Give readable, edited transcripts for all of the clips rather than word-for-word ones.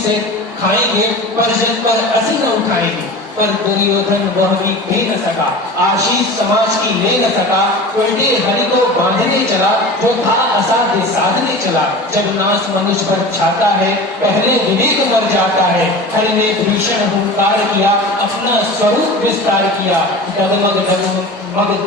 से खाएंगे, पर जन पर असी न उठाएंगे। पर दुर्योधन वह भी दे न सका, आशीष समाज की ले न सका। उल्टे हरि को बांधने चला, जो था असाध्य साधने चला। जब नाश मनुष्य पर छाता है, पहले विवेक मर जाता है। हरि ने भीषण हुंकार किया, अपना स्वरूप विस्तार किया। डगमग डगमग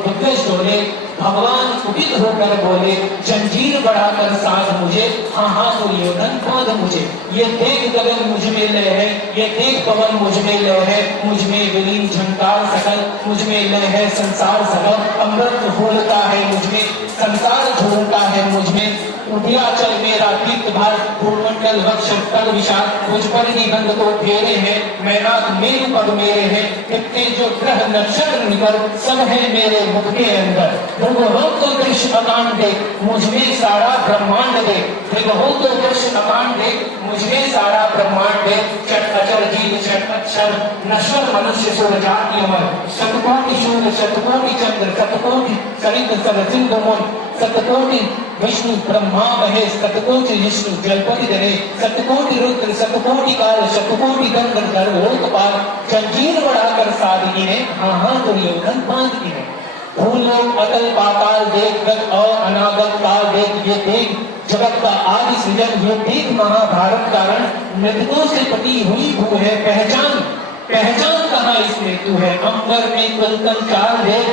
दिग्गज डोले, भगवान कुपित होकर बोले, जंजीर बढ़ाकर साध मुझे, हाँ हाँ दुर्योधन बांध मुझे। ये देख गगन मुझ में लय है, ये देख पवन मुझ में लय है। मुझ में विलीन झंकार सकल, मुझ में लय है संसार सकल। अमृत घोलता है मुझ में, संसार झोलता है मुझ में। उद्याचल मेरा दीप्त भार, भूमंडल वक्ष तल विशाल। मुझ पर निबंध को फेरे हैं, मैनाक मेरु पद मेरे हैं। इतने जो ग्रह नक्षत्र निकल, सब है मेरे मुख के अंदर। भृगु तो दृश्य अकांड देख, मुझ में सारा ब्रह्मांड देख। भृगु तो दृश्य अकांड देख, मुझ में सारा ब्रह्मांड देख। चट अचर जीव चट अक्षर, नश्वर मनुष्य सुर जाति अमर। शतकोटि सूर्य शतकोटि चंद्र, शतकोटि सरित सरसिंधु मुन। शतकोटि विष्णु ब्रह्मा महेश, शतकोटि विष्णु जलपति धरे। शतकोटि रुद्र शतकोटि काल, शतकोटि गंधर्व लोकपाल। जंजीर बढ़ाकर साध गिने, हाँ हाँ दुर्योधन बांध गिने। भूलोक अतल पाताल देख, गत और अनागत काल देख। ये देख जगत का आदि सृजन, ये देख महाभारत कारण। मृतकों से पटी हुई भू है, पहचान पहचान कहाँ इस मृत्यु है। अंबर में कुलतन काल देख,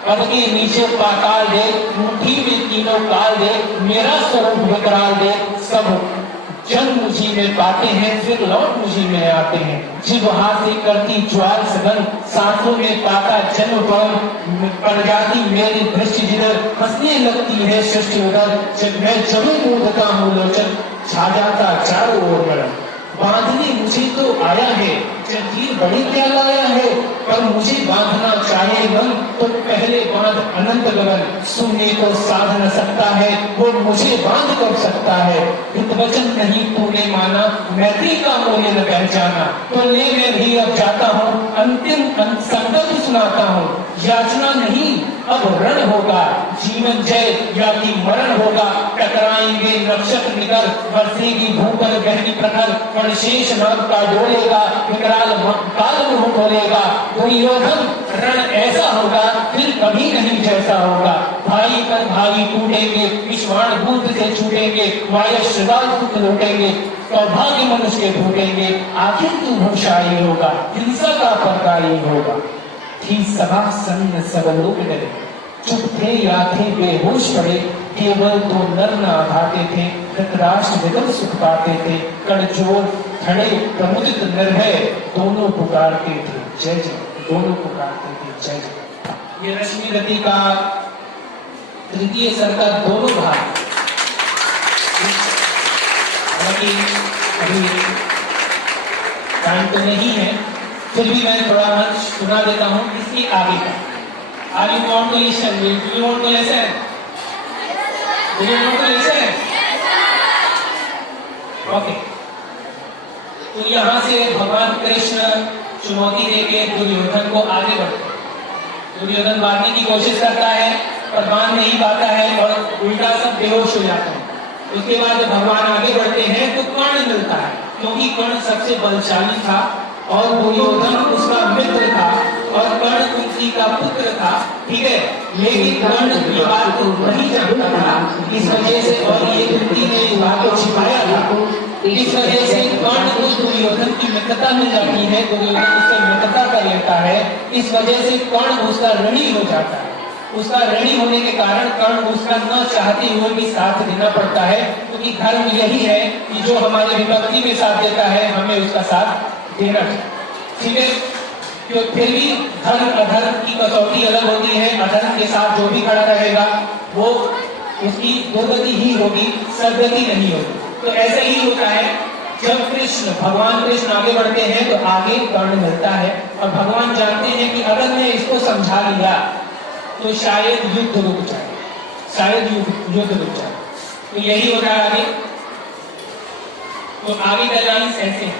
पद के नीचे पाताल दे। मुट्ठी में तीनों काल दे, मेरा स्वरूप विकराल दे। सब जन्म मुझी में पाते हैं, फिर लौट मुझी में आते हैं। जीव हाथ से करती ज्वाल सघन, सांसों में पाता जन्म पवन। प्रजाति मेरी दृष्टि जिधर, हंसने लगती है सृष्टि उधर। जब मैं चलूं मूंदता हूँ लोचन, छा जाता चारों ओर मरण। बांधने मुझे तो आया है, जंजीर बड़ी क्या लाया है। पर मुझे बांधना चाहे मन, तो पहले बांध अनंत गगन। सुनने को साध न सकता है, वो मुझे बांध कर सकता है। हितवचन नहीं तूने माना, मैत्री का मूल्य न पहचाना। तो ले मैं भी अब जाता हूँ, अंतिम संकल्प सुनाता हूँ। याचना नहीं अब रण होगा, जीवन जय या कि मरण होगा। टकराएंगे नक्षत्र निकर, बरसेगी भूपर गहरी प्रखर। शेष नाग का डोलेगा, विकराल काल मुंह खोलेगा। दुर्योधन रण ऐसा होगा, फिर कभी नहीं जैसा होगा। भाई पर भाई टूटेंगे, विश्वाण भूत से छूटेंगे। वायश्रवा लूटेंगे, सौभाग्य मनुष्य के फूटेंगे। आखिर तू भूषाई होगा, हिंसा का परदाई होगा। थी सभा सन्न सब लोग डरे, चुप थे या थे बेहोश पड़े। केवल दो नर न आघाते थे, धृतराष्ट्र विगत सुख पाते थे। कड़जोर खड़े प्रमुदित निर्भय, दोनों पुकारते थे जय जय। दोनों पुकारते थे जय जय। ये रश्मि रति का तृतीय स्तर का दोनों भाग। हालांकि अभी टाइम तो नहीं है, फिर भी मैं थोड़ा मंच सुना देता हूँ इसके आगे का। Are you want to listen? Do you want to listen? Do you want to listen? Okay. तो यहाँ से भगवान कृष्ण चुनौती देके दुर्योधन को आगे बढ़ते। दुर्योधन बांधने की कोशिश करता है, पर बांध नहीं पाता है और उल्टा सब बेहोश हो जाता है। उसके बाद जब भगवान आगे बढ़ते हैं तो कर्ण मिलता है, क्योंकि कर्ण सबसे बलशाली था और दुर्योधन उसका मित्र था और कर्ण कुंती का पुत्र था, ठीक है। लेकिन कर्ण ये बात को नहीं जानता था, इस वजह से, और ये कुंती ने इस बात को छिपाया था। इस वजह से कर्ण को दुर्योधन की मित्रता मिल जाती है, दुर्योधन उससे मित्रता कर लेता है। इस वजह से कर्ण उसका ऋणी हो जाता है। उसका ऋणी होने के कारण कर्ण उसका न चाहते हुए भी साथ देना पड़ता है, क्योंकि धर्म यही है कि जो हमारे विपत्ति में साथ देता है हमें उसका साथ देना चाहिए, ठीक है। तो फिर भी धर्म अधर्म की कसौटी अलग होती है। अधर्म के साथ जो भी खड़ा रहेगा वो उसकी दुर्गति ही होगी, सदगति नहीं होगी। तो ऐसा ही होता है, जब भगवान कृष्ण आगे बढ़ते हैं तो आगे कर्ण मिलता है और भगवान जानते हैं कि अगर मैं इसको समझा लिया तो शायद युद्ध रुक जाए, शायद युद्ध रुक जाए। तो यही होता है आगे। तो आगे का लाइन ऐसे है,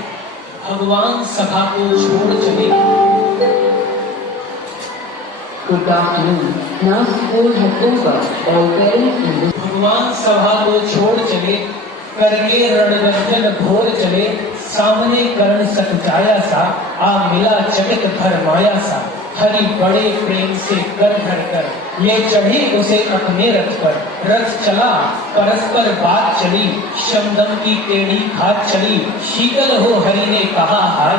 भगवान सभा को छोड़ चले। Good afternoon. Now school has over. All parents in this भगवान सभा को छोड़ चले, करके रणरंजन घोर चले, सामने करण सकुचाया सा, आ मिला चकित भरमाया सा। हरि बड़े प्रेम से कर धर कर, ये चढ़े उसे अपने रथ पर। रथ चला परस्पर बात चली, शमदम की टेढ़ी घात चली। शीतल हो हरि ने कहा हाय,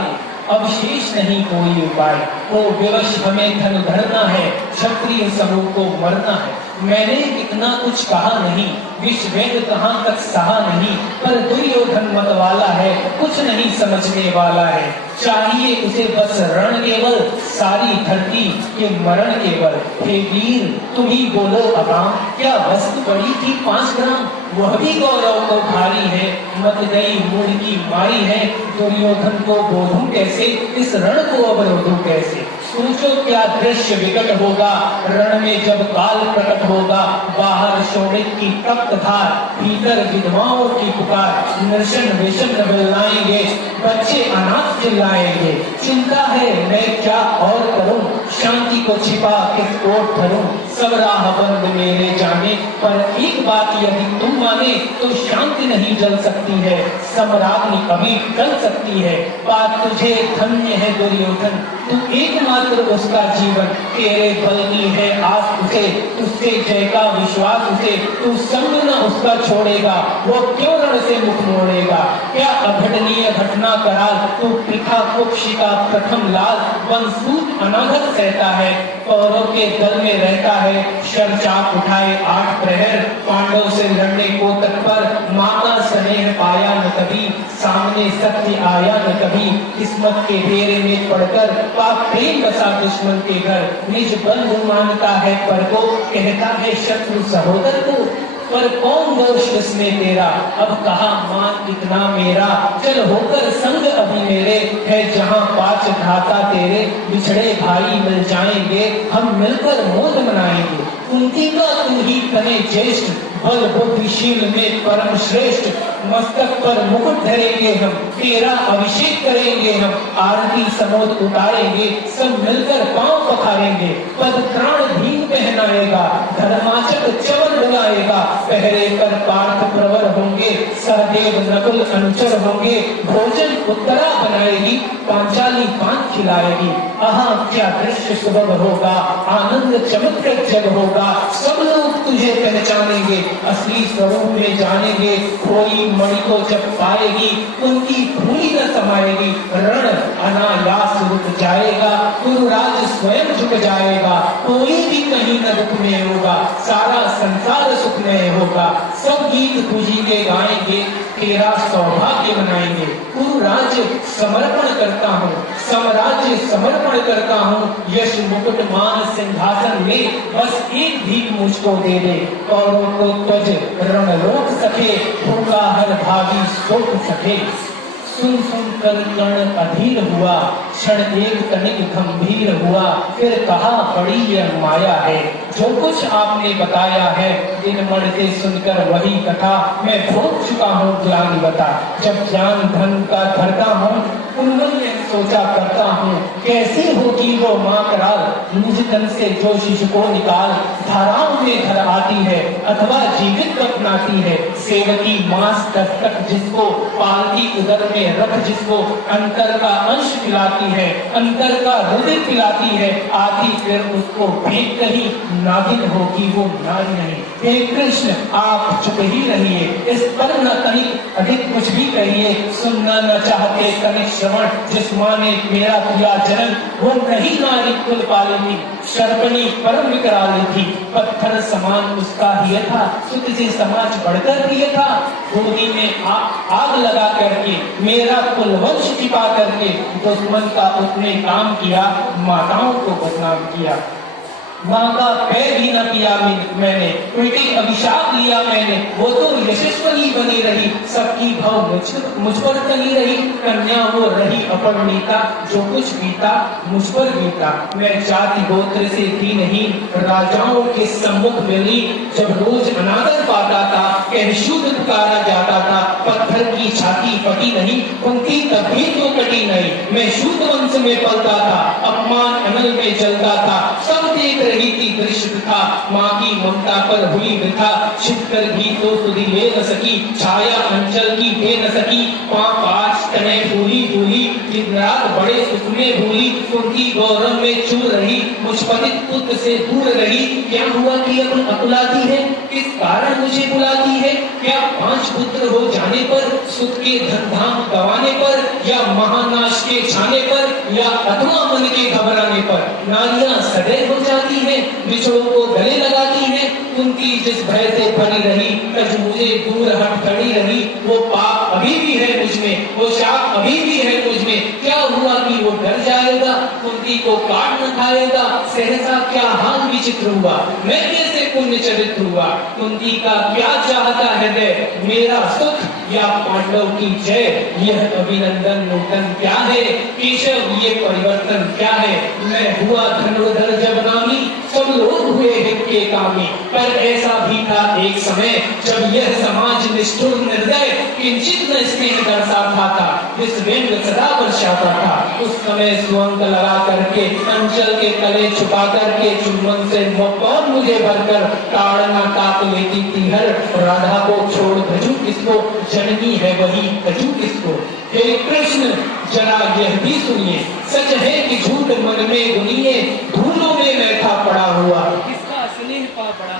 अब शेष नहीं कोई उपाय। ओ विवश हमें धन धरना है, क्षत्रिय समूह को मरना है। मैंने इतना कुछ कहा नहीं, विष वेद कहाँ तक सहा नहीं। पर दुर्योधन मत वाला है, कुछ नहीं समझने वाला है। चाहिए उसे बस रण केवल, सारी धरती के मरण केवल। हे वीर तुम ही बोलो अकाम, क्या वस्तु पड़ी थी 5 ग्राम, वह भी गौरव को भारी है। मत गई मूड की मारी है, दुर्योधन को बोधूं कैसे, इस रण को अवरोधूं कैसे। सोचो क्या दृश्य विकट होगा, रण में जब काल प्रकट होगा। बाहर शोणित की तप्त धार, भीतर विधवाओं की पुकार। नृशन विषम बिल्लाएंगे, बच्चे अनाथ चिल्लाएंगे। चिंता है मैं क्या और करूं, शांति को छिपा किस ओर धरूं। सब राह बंद मेरे जाने, पर एक बात यदि तुम माने, तो शांति नहीं जल सकती है, सम्राज्ञी कभी टल सकती है। बात तुझे धन्य है दुर्योधन, तू एकमात्र उसका जीवन। तेरे बल की है आस उसे, तुझसे जय का विश्वास उसे। तू संग न उसका छोड़ेगा, वो क्यों रण से मुख मोड़ेगा। क्या अघटनीय घटना करा, तू पिता कुक्षी का प्रथम लाल। वंशूत अनागत सहता है, कौरव के दल में रहता है। शरचाप उठाए 8 प्रहर, पांडव से लड़ने को तत्पर। माँ का स्नेह पाया न कभी, सामने सत्य आया न कभी। किस्मत के घेरे में पड़कर पाप प्रेम बसा दुश्मन के घर। निज बंधु मानता है पर को, कहता है शत्रु सहोदर को। पर कौन दोष इसमें तेरा, अब कहा मान इतना मेरा। चल होकर संग अभी मेरे, है जहाँ 5 धाता तेरे। बिछड़े भाई मिल जाएंगे, हम मिलकर मोद मनाएंगे। कुंती का तू ही तने ज्येष्ठ, बल बुद्धिशील में परम श्रेष्ठ। मस्तक पर मुकुट धरेंगे हम, तेरा अभिषेक करेंगे हम। आरती समोद उतारेंगे, सब मिलकर पांव पखारेंगे। पद त्राण भीम पहनाएगा, धर्माचक चवन डुलाएगा। पहरे पर पार्थ प्रवर होंगे, सहदेव नकुल अनुचर होंगे। भोजन उत्तरा बनाएगी, पांचाली पान खिलाएगी। आहा क्या दृश्य सुबह होगा, आनंद चमत्कृत जग होगा। सब लोग तुझे पहचानेंगे, असली स्वरूप में जानेंगे। कोई मणि को जब पाएगी, उनकी धूली न समाएगी। रण अनायास रुक जाएगा, गुरुराज स्वयं झुक जाएगा। कोई भी कहीं न दुख में होगा, सारा संसार सुख में होगा। सब गीत तुझी के गाएंगे, तेरा सौभाग्य मनाएंगे। गुरु राज्य समर्पण करता हूँ, साम्राज्य समर्पण करता हूँ। यश मुकुट मान सिंहासन में, बस एक भीख मुझको दे दे। कौरों को त्वज रण रोक सके, भूखा हर भावी सोख सके। सुन सुन कर कर्ण अधीर हुआ, क्षण एक तनिक गंभीर हुआ। फिर कहा बड़ी यह माया है, जो कुछ आपने बताया है। इन मन से सुनकर वही कथा, मैं भोग चुका हूँ ज्ञान बता। जब ज्ञान धन का धरता हूँ, उन्मन में सोचा करता हूँ। कैसी होगी वो माँ कराल, निज तन से जो शिशु को निकाल। धाराओं में घर आती है, अथवा जीवित अपनाती है। सेवकी मांस तक जिसको, पालती उदर में रख जिसको। अंतर का अंश पिलाती है, अंतर का हृदय पिलाती है। आती फिर उसको फेंक कहीं, नागिन होगी वो नारी नहीं। हे कृष्ण आप चुप ही रहिए, इस पर न कनिक अधिक कुछ भी कहिए। सुनना न चाहते कनिक श्रवण, जिस माँ ने मेरा किया जन्म, वो नहीं नारी कुल पाली थी। शर्पणी परम विकराली थी, पत्थर समान उसका हिय था। सुत से समाज बढ़कर प्रिय था, गोदी में आग लगा करके, मेरा कुल वंश छिपा करके। दुश्मन का उसने काम किया, माताओं को बदनाम किया। माँ का पैर भी न किया मैंने, उल्टे अभिशाप लिया मैंने। वो तो यशस्वी बनी रही, सबकी भाव मुझ पर तनी रही। कन्या वो रही अपरिणीता, जो कुछ बीता मुझ पर बीता। मैं जाति गोत्र से थी नहीं, राजाओं के सम्मुख मिली। जब रोज अनादर पाता था, कह शुद्ध पुकारा जाता था। पत्थर की छाती फटी नहीं, उनकी तभी तो कटी नहीं। मैं शुद्ध वंश में पलता था, अपमान अनल में जलता था। सब देख रही थी दृश्य था, माँ की ममता पर हुई वृथा, छिपकर भी तो सुधी ले न सकी, छाया अंचल की दे न सकी, पाँव पाँच तने भूली भूली, दिन रात बड़े सुख में भूली, उनकी गौरव में चूर रही, मुझ पतित पुत्र से दूर रही। क्या हुआ कि अब अकुलाती है, किस कारण मुझे बुलाती है? क्या 5 पुत्र हो जाने पर, सुख के धन धाम गवाने पर, या महानाश के छाने पर, या अथवा मन के घबराने पर नारियां सदैव हो जाती हैं, बिछड़ों को गले लगाती हैं। उनकी जिस भय से भरी रही, कज मुझे दूर हट खड़ी रही, वो पाप अभी भी है मुझ में, वो शाप अभी भी है मुझ में। क्या हुआ कि वो डर जाएगा, कुंती को काट न खाएगा? सहसा क्या हाल विचित्र हुआ, मैं कैसे पुण्य चरित्र हुआ? कुंती का क्या चाहता हृदय, मेरा सुख या पांडव की जय? यह अभिनंदन नूतन क्या है, केशव ये परिवर्तन क्या है? मैं हुआ धनुर्धर जब नामी, सब लोग हुए हित के कामी। पर ऐसा भी था एक समय, जब यह समाज निष्ठुर निर्दय, किंचित न स्नेह दर्शाता था, जिस व्यंग सदा वर्षाता था। उस समय सुअंग लगा करके, अंचल के तले छुपा करके, चुम्बन से कौन मुझे भरकर ताड़ना काट लेती थी हर। राधा को छोड़ भजू किसको, जननी है वही भजू किसको? हे कृष्ण जरा यह भी सुनिए, सच है कि झूठ मन में गुनिए, धूलों में मैं था पड़ा हुआ, किसका स्नेह पा पड़ा